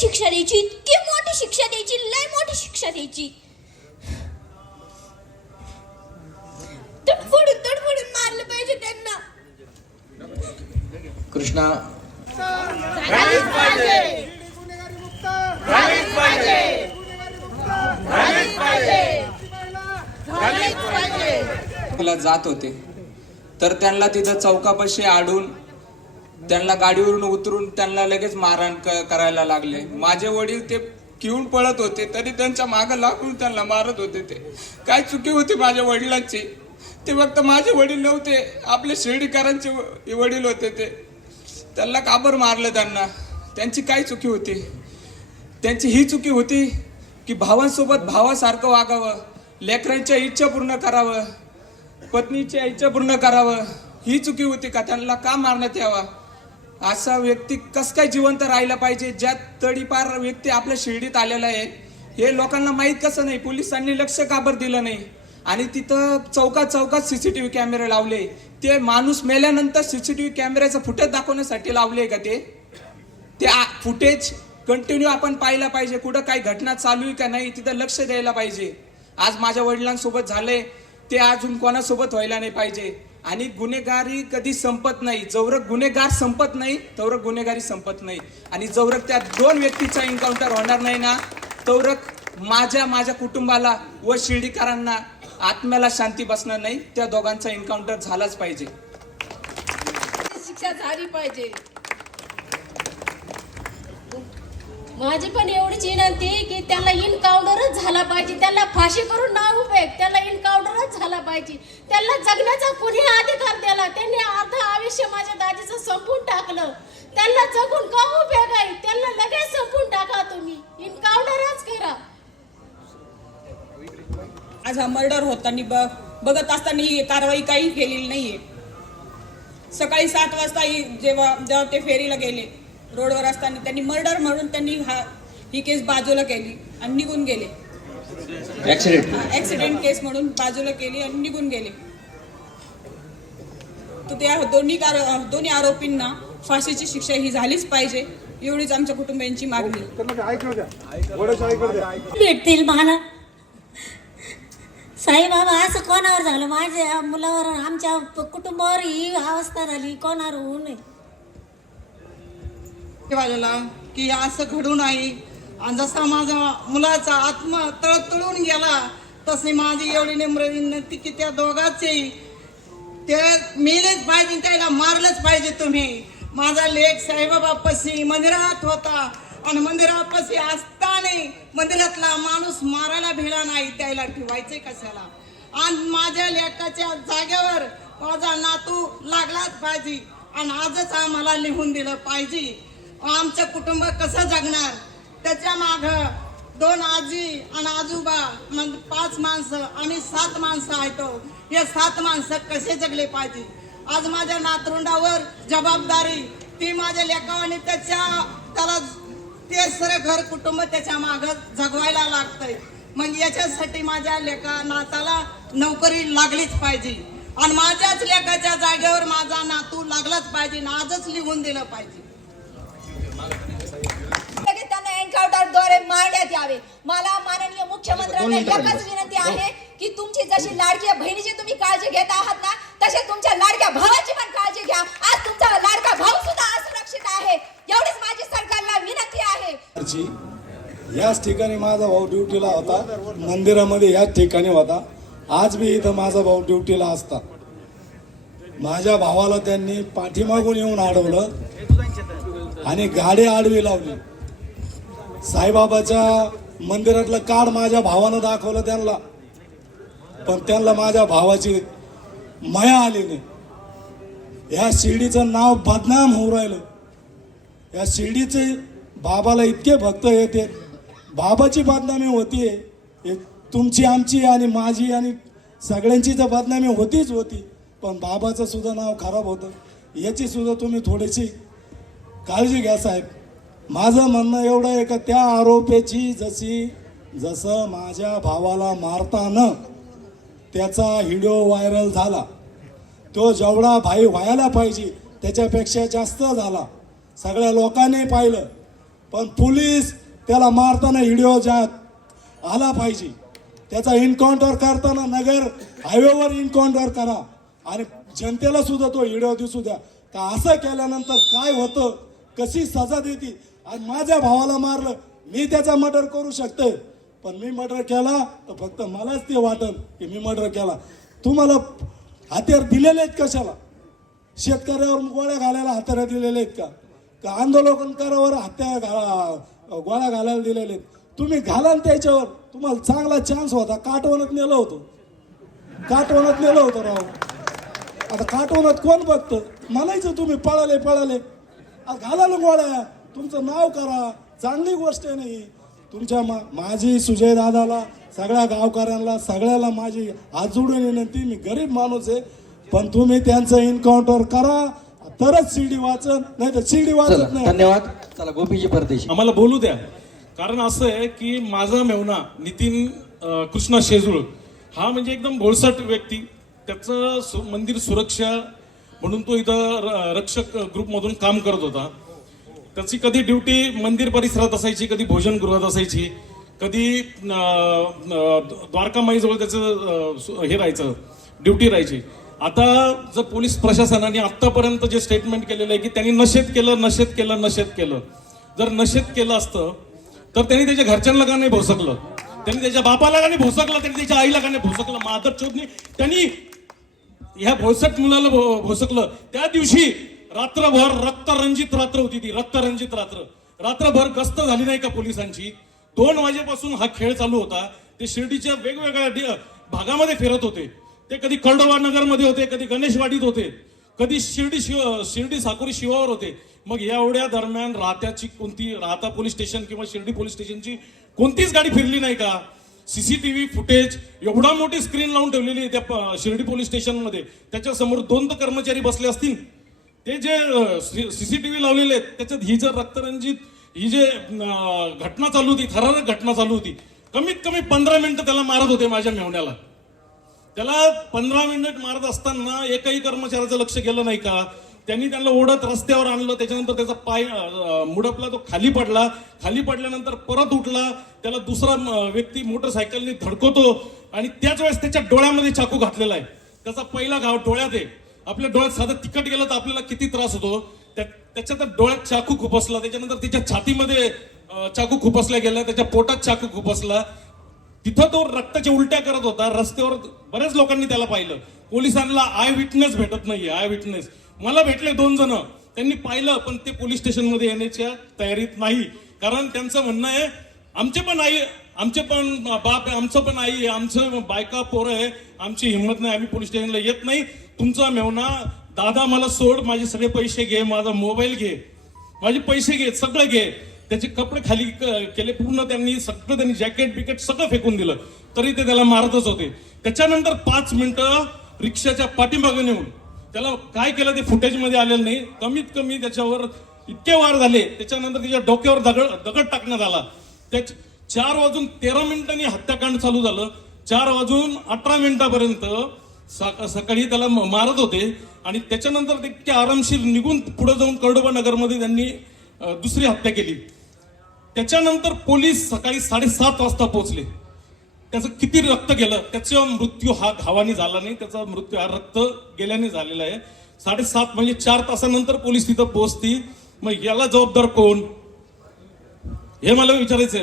शिक्षा द्यायची इतकी मोठी शिक्षा द्यायची लय मोठी शिक्षा द्यायची. तडफडून तडफडून मारलं पाहिजे त्यांना. कृष्णा. जात होते. तर त्यांना तिथं चौकापाशी आडून त्यांना गाडीवरून उतरून त्यांना लगेच मारहाण क- करायला लागले. माझे वडील ते किऊन पळत होते तरी त्यांच्या मागं लागून त्यांना मारत होते ते. काय चुकी होती माझ्या वडिलांची? ते फक्त माझे वडील नव्हते आपले शिर्डीकरांचे वडील होते ते. त्यांना काबर मारलं त्यांना? त्यांची काय चुकी होती? त्यांची ही चुकी होती की भावांसोबत भावासारखं वागावं लेकरांच्या इच्छा पूर्ण करावं पत्नीच्या इच्छा पूर्ण करावं. ही चुकी होती का? त्यांना का मारण्यात यावा? असा व्यक्ती कस काय जिवंत राहिला पाहिजे? ज्या तडीपार व्यक्ती आपल्या शिर्डीत आलेला आहे. हे लोकांना माहीत कसं नाही? पोलिसांनी लक्ष काबर दिलं नाही? आणि तिथं चौकात चौकात सीसीटीव्ही कॅमेरे लावले. ते माणूस मेल्यानंतर सीसीटीव्ही कॅमेऱ्याचं फुटेज दाखवण्यासाठी लावले का ते? त्या फुटेज कंटिन्यू आपण पाहिला पाहिजे. कुठं काही घटना चालू आहे का नाही तिथं लक्ष द्यायला पाहिजे. आज माझ्या वडिलांसोबत झाले ते अजून कोणासोबत व्हायला नाही पाहिजे. आणि गुन्हेगारी कधी संपत नाही. जवरक गुन्हेगार संपत नाही तवरक गुन्हेगारी संपत नाही. आणि जवरक त्या दोन व्यक्तीचा एन्काउंटर होणार नाही ना तवरक माझ्या माझ्या कुटुंबाला व शिर्डीकरांना आत्म्याला शांती बसणार नाही. त्या दोघांचा एन्काउंटर झालाच पाहिजे. शिक्षा झाली पाहिजे. माझी पण एवढीच विनंती की त्याला इनकाउंटरच झाला पाहिजे. त्याला फाशी करून ना उपयोग त्याला इनकाउंटरच झाला पाहिजे. त्याला जगण्याचा कुणी अधिकार दिला त्यांनी अर्ध आयुष्य माझ्या दादीचं संपून टाकलं. त्यांना जगून का उपयोग आहे त्यांना लगेच संपून टाका तुम्ही. इनकाउंटरच करा. आज हा मर्डर होताना बघ बघत असताना ही कारवाई काही केलेली नाहीये. सकाळी सात वाजता ही जेव्हा जेव्हा ते फेरीला गेले रोडवर असताना त्यांनी मर्डर म्हणून त्यांनी हा ही केस बाजूला केली आणि निघून गेले. ऍक्सिडेंट ऍक्सिडेंट केस म्हणून बाजूला केली आणि निघून गेले. तर त्या दोन्ही दोन्ही आरोपींना फाशीची शिक्षा ही झालीच पाहिजे एवढीच आमच्या कुटुंबियांची मागणी. भेटतील मला. साईबाबा असं कोणावर झालं? माझ्या मुलावर आमच्या कुटुंबावर ही अवस्था झाली. कोणावर होऊ नये. वाल्याला की असं घडू नाही. आणि जसा माझा मुलाचा आत्मा तळतळून गेला तशी माझी एवढी निम्र विनंती की त्या दोघांचे ते मेलेच पाहिजे त्याला मारलंच पाहिजे तुम्ही. माझा लेख साईबाबापाशी मंदिरात होता. आणि मंदिरापाशी असताना मंदिरातला माणूस मारायला भिला नाही त्याला ठेवायचे कशाला? आणि माझ्या लेखाच्या जागेवर माझा नातू लागलाच पाहिजे. आणि आजच आम्हाला लिहून दिलं पाहिजे. आमचं कुटुंब कसं जगणार? त्याच्या माग दोन आजी आणि आजोबा मग पाच माणसं आम्ही सात माणसं आहेत हे सात माणसं कसे जगले पाहिजे? आज माझ्या नातरुंडावर जबाबदारी ती माझ्या लेखावाने त्याच्या त्याला ते सर घर कुटुंब त्याच्या माग जगवायला लागतंय. मग याच्यासाठी माझ्या लेखा नाताला नोकरी लागलीच पाहिजे. आणि माझ्याच लेखाच्या जागेवर माझा नातू लागलाच पाहिजे आणि आजच लिहून दिलं पाहिजे. एन्काउंटरद्वारे मारण्यात यावे. मला माननीय मुख्यमंत्र्यांना एकच विनंती आहे की तुमची जशी लाडक्या बहिणीची तुम्ही काळजी घेत आहात ना तसे तुमच्या लाडक्या भावाची पण काळजी घ्या. आज तुमचा लाडका भाऊ सुद्धा असुरक्षित आहे. एवढीच माझी सरकारला विनंती आहे. याच ठिकाणी माझा भाऊ ड्युटीला होता मंदिरामध्ये याच ठिकाणी होता. आज मी इथं माझा भाऊ ड्युटीला असता माझ्या भावाला त्यांनी पाठीमागून येऊन अडवलं आणि गाडी आडवी लावली. साईबाबाच्या मंदिरातलं कार्ड माझ्या भावानं दाखवलं त्यांना. पण त्यांना माझ्या भावाची मया आली नाही. या शिर्डीचं नाव बदनाम होऊ राहिलं. या शिर्डीचे बाबाला इतके भक्त येते. बाबाची बदनामी होती तुमची आमची आणि माझी आणि सगळ्यांची तर बदनामी होतीच होती. पण बाबाचं सुद्धा नाव खराब होतं. याची सुद्धा तुम्ही थोडीशी काळजी घ्या साहेब. माझं म्हणणं एवढं आहे का त्या आरोपीची जशी जसं माझ्या भावाला मारताना त्याचा व्हिडिओ व्हायरल झाला तो जेवढा भाई व्हायला पाहिजे त्याच्यापेक्षा जास्त झाला. सगळ्या लोकांनी पाहिलं पण पोलीस त्याला मारताना व्हिडिओ जा आला पाहिजे. त्याचा इन्काउंटर करताना नगर हायवेवर इन्काउंटर करा आणि जनतेला सुद्धा तो व्हिडिओ दिसू द्या. का असं केल्यानंतर काय होतं कशी सजा देते? आणि माझ्या भावाला मारलं. मी त्याचा मर्डर करू शकते. पण मी मर्डर केला तर फक्त मलाच ते वाटल की मी मर्डर केला. तुम्हाला हत्यार दिलेले आहेत कशाला? शेतकऱ्यावर गोळ्या घालायला हत्यारं दिलेले आहेत का? का आंदोलनकारावर हत्या घाला गोळ्या घालायला दिलेले आहेत? तुम्ही घालाल त्याच्यावर. तुम्हाला चांगला चान्स होता. काटवणत नेलं होतं. काटवणत नेलं होतं राव. आता काटवणत कोण बघतं? म्हणायचं तुम्ही पळाले पळाले. आ, गोळ्या. तुमचं नाव करा. चांगली गोष्ट आहे नाही तुमच्या मा माझी सुजय दादाला सगळ्या गावकऱ्यांना सगळ्याला माझी हात जोडून विनंती मी गरीब माणूस आहे. पण तुम्ही त्यांचं एन्काउंटर करा. तरच सीडी वाचत नाही तर सीडी चला वाचत नाही. धन्यवाद. चला गोपीजी परदेशी. आम्हाला बोलू द्या. कारण असं आहे की माझा मेवना नितीन कृष्णा शेजूळ हा म्हणजे एकदम भोळसट व्यक्ती. त्याचं सु- मंदिर सुरक्षा म्हणून तो इथं र- रक्षक ग्रुपमधून काम करत होता. त्याची कधी ड्युटी मंदिर परिसरात असायची कधी भोजनगृहात असायची कधी द्वारकामाईजवळ त्याचं हे राहायचं ड्युटी राहायची. आता जर पोलीस प्रशासनाने आत्तापर्यंत जे स्टेटमेंट केलेलं आहे की त्यांनी नशेत केलं नशेत केलं नशेत केलं. जर नशेत केलं असतं तर त्यांनी त्याच्या घरच्यांना का नाही भोसकलं? त्यांनी त्याच्या बापाला का नाही भोसकलं? त्यांनी त्याच्या आईला का नाही भोसकलं? माधर चौधरी त्यांनी ह्या भोसट मुलाला भो- भोसकलं. त्या दिवशी रात्रभर रक्तरंजित रात्र होती ती रक्तरंजित रात्र. रात्रभर गस्त झाली नाही का पोलिसांची? दोन वाजेपासून हा खेळ चालू होता. ते शिर्डीच्या वेगवेगळ्या भागामध्ये फिरत होते. ते कधी कर्डवा नगरमध्ये होते कधी गणेशवाडीत होते. कधी शिर्डी शिव शिर्डी साकोरी शिवावर होते. मग एवढ्या दरम्यान राहत्याची कोणती राहता पोलीस स्टेशन किंवा शिर्डी पोलीस स्टेशनची कोणतीच गाडी फिरली नाही का? सीसीटीव्ही फुटेज एवढा मोठी स्क्रीन लावून ठेवलेली आहे त्या शिर्डी पोलीस स्टेशनमध्ये. त्याच्यासमोर दोन तर कर्मचारी बसले असतील. ते जे सीसीटीव्ही लावलेले आहेत त्याच्यात ही जर रक्तरंजित ही जे घटना चालू होती थरारक घटना चालू होती कमीत कमी पंधरा मिनिटं त्याला मारत होते माझ्या मेवण्याला. त्याला पंधरा मिनिट मारत असताना एकही कर्मचाऱ्याचं लक्ष गेलं नाही का? त्यांनी त्यांना ओढत रस्त्यावर आणलं त्याच्यानंतर त्याचा पाय मुडपला तो खाली पडला. खाली पडल्यानंतर परत उठला त्याला दुसरा व्यक्ती मोटरसायकलने धडकवतो आणि त्याच वेळेस त्याच्या डोळ्यामध्ये चाकू घातलेला आहे. त्याचा पहिला घाव डोळ्यात आहे. आपल्या डोळ्यात साधं तिखट गेलं तर आपल्याला किती त्रास होतो? त्या- डोळ्यात चाकू खुपसला त्याच्यानंतर त्याच्या छातीमध्ये चाकू खुपसला गेला त्याच्या पोटात चाकू खुपसला तिथं तो रक्ताच्या उलट्या करत होता. रस्त्यावर बऱ्याच लोकांनी त्याला पाहिलं. पोलिसांना आय विटनेस भेटत नाही आय विटनेस मला भेटले दोन जण. त्यांनी पाहिलं पण ते पोलीस स्टेशनमध्ये येण्याच्या तयारीत नाही. कारण त्यांचं म्हणणं आहे आमचे पण आई आमचे पण बाप आहे आमचं पण आई आहे आमचं बायका पोरं आहे आमची हिंमत नाही आम्ही पोलीस स्टेशनला येत नाही. तुमचा मेवना दादा मला सोड माझे सगळे पैसे घे माझा मोबाईल घे. माझे पैसे घे सगळं घे. त्याचे कपडे खाली क- केले पूर्ण त्यांनी सगळं त्यांनी जॅकेट बिकेट सगळं फेकून दिलं. तरी ते त्याला मारतच होते. त्याच्यानंतर पाच मिनिटं रिक्षाच्या पाठीमागे नेऊन त्याला काय केलं ते फुटेजमध्ये आलेलं नाही. कमीत कमी त्याच्यावर इतके वार झाले त्याच्यानंतर त्याच्या डोक्यावर दगड दगड टाकण्यात आला. त्याच्या चार वाजून तेरा मिनिटांनी हत्याकांड चालू झालं. चार वाजून अठरा मिनिटापर्यंत सकाळी त्याला मारत होते. आणि त्याच्यानंतर ते इतके आरामशीर निघून पुढे जाऊन कर्डोबा नगरमध्ये त्यांनी दुसरी हत्या केली. त्याच्यानंतर पोलीस सकाळी साडेसात वाजता पोहोचले. त्याचं किती रक्त गेलं त्याचा मृत्यू हा घावाने झाला नाही त्याचा मृत्यू हा रक्त गेल्याने झालेला आहे. साडेसात म्हणजे चार तासानंतर पोलीस तिथं पोहोचती मग याला जबाबदार कोण? हे मला विचारायचं